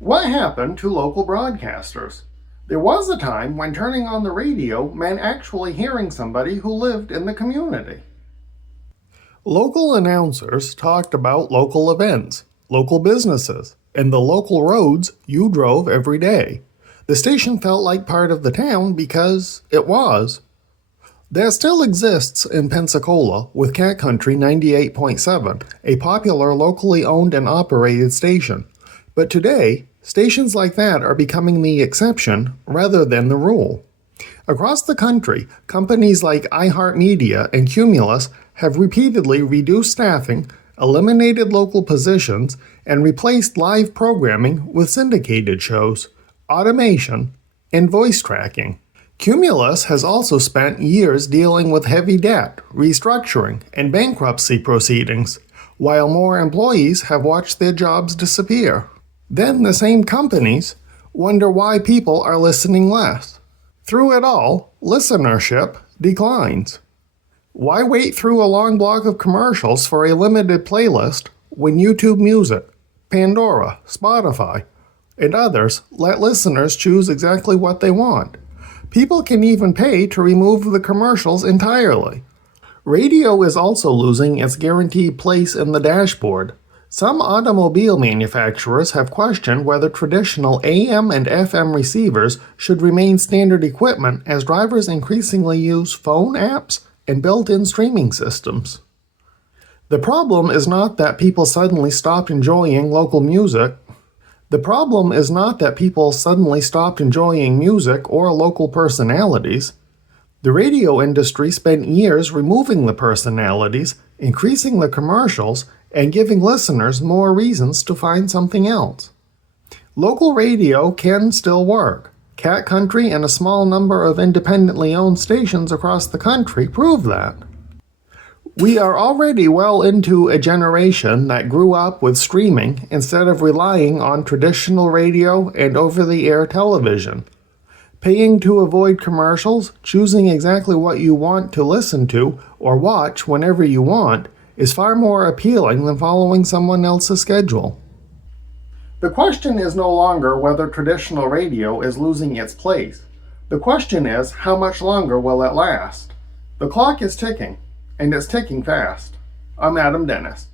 What happened to local broadcasters? There was a time when turning on the radio meant actually hearing somebody who lived in the community. Local announcers talked about local events, local businesses, and the local roads you drove every day. The station felt like part of the town because it was. That still exists in Pensacola with Cat Country 98.7, a popular locally owned and operated station. But today, stations like that are becoming the exception rather than the rule. Across the country, companies like iHeartMedia and Cumulus have repeatedly reduced staffing, eliminated local positions, and replaced live programming with syndicated shows, automation, and voice tracking. Cumulus has also spent years dealing with heavy debt, restructuring, and bankruptcy proceedings, while more employees have watched their jobs disappear. Then the same companies wonder why people are listening less. Through it all, listenership declines. Why wait through a long block of commercials for a limited playlist when YouTube Music, Pandora, Spotify, and others let listeners choose exactly what they want? People can even pay to remove the commercials entirely. Radio is also losing its guaranteed place in the dashboard. Some automobile manufacturers have questioned whether traditional AM and FM receivers should remain standard equipment as drivers increasingly use phone apps and built-in streaming systems. The problem is not that people suddenly stopped enjoying local music. The problem is not that people suddenly stopped enjoying music or local personalities. The radio industry spent years removing the personalities, increasing the commercials, and giving listeners more reasons to find something else. Local radio can still work. Cat Country and a small number of independently owned stations across the country prove that. We are already well into a generation that grew up with streaming instead of relying on traditional radio and over-the-air television. Paying to avoid commercials, choosing exactly what you want to listen to or watch whenever you want, is far more appealing than following someone else's schedule. The question is no longer whether traditional radio is losing its place. The question is, how much longer will it last? The clock is ticking, and it's ticking fast. I'm Adam Dennis.